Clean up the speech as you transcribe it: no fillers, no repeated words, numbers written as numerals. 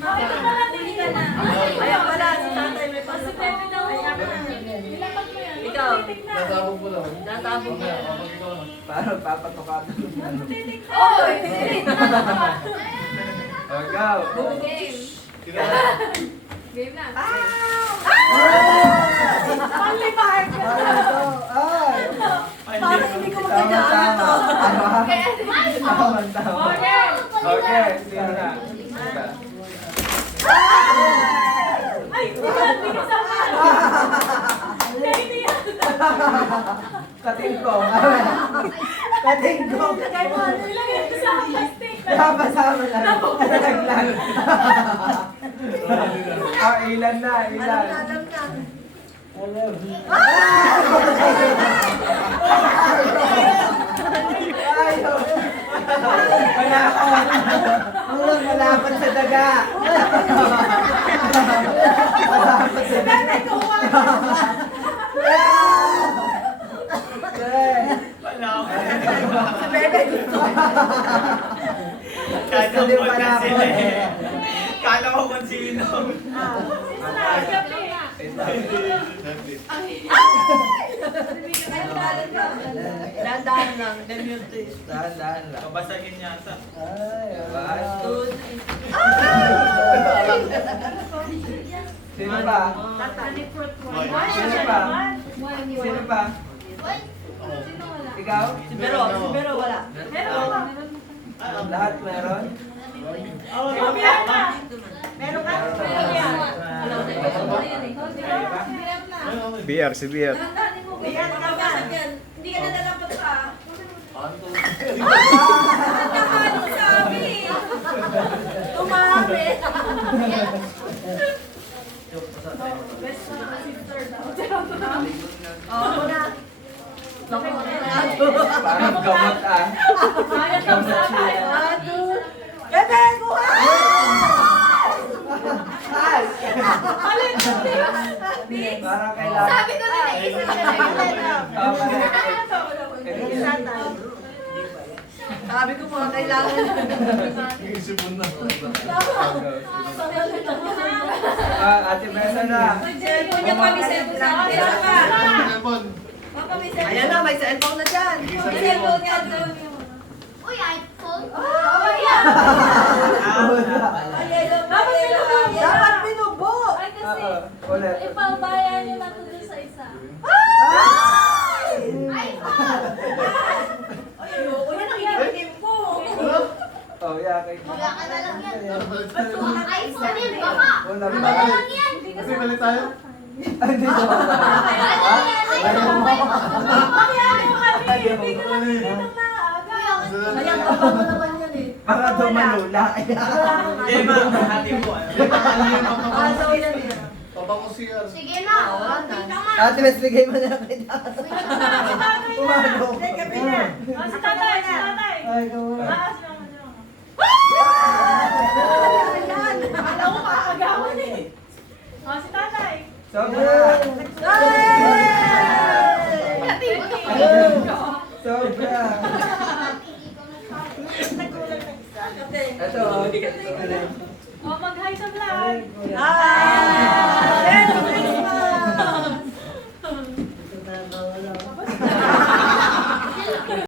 Ito pala, hindi ka na. Ayan pala, si tatay may Si Pepe daw. Nilapag mo yan. Ikaw. Natabog mo lang. Natabog mo. Parang papatokado. Titik na. Oy! Ikaw. Game. Game na. Panlimahan ka! Parang hindi ko magkadaan to. Tama. Okay. Okay, sino na? Ay, hindi ka sama. Hindi yan. Katingkong. Katingkong. Lagay mo. Ilagay ko sa plastic. Kasama lang. Nalaglag. Ilan na, ilan. Alam na. Ayaw. Malapad sa daga. Malapad sa daga. Si Bebe gusto. Gusto din pala ako. Kala ko kung sino. Sino na? Gabi. Dahan-dahan lang. Then yung twist. Dahan-dahan lang. Kabasagin yata. Ay, abay. Sino pa? Tatali fruit one. Sino pa? Sino pa? Ikaw? Si Bero wala. Meron pa. Lahat meron? Kapiyan na. Meron ka? Meron yan. BR, si BR. Ayan, ayan. Hindi ka na nalapat pa. Tumami. Best na sister daw. Oo na. Parang gamot ah. Kaya daw sa tayo. Bebe, kuha! Ay! Alin na Parang kailangan. Sabi ko na naisip ko na Sabi ko mga kailangan. Isip mo na. Ate Besa na. Cellphone niya kami, cellphone sa akin. Telepon. Ayan na, may cellphone na dyan. May cellphone nga doon. Uy, iPhone? Dapat binubo. Ay, kasi, Ulit. ipabayan niyo na ito dun sa isa. Ayoko yan, ang itim ko. Oh, yeah, kay. Wala ka na lang yan. Ang iPhone yun, baka. Wala Di pa. ba Wala lang yan. Kasi balik tayo. Ay, hindi ko. Makiyanin mo kami. Hindi ko lang hindi na maaga. Ayan, kapag mo naman yan eh. Baka dumalula. Hindi ba? Hati mo. Asaw yan eh. Pabango siya. Sige na. Ate Bes, bigay mo na kay Dad. Pumalok. Hindi, gabi na. Si tatay, si tatay. Ay, gawa. Taas naman yun. Ayan. Alam mo, makakagawan eh. Si tatay. Sobra. Sobra. Ito. Mag-hi sa vlog. Hi!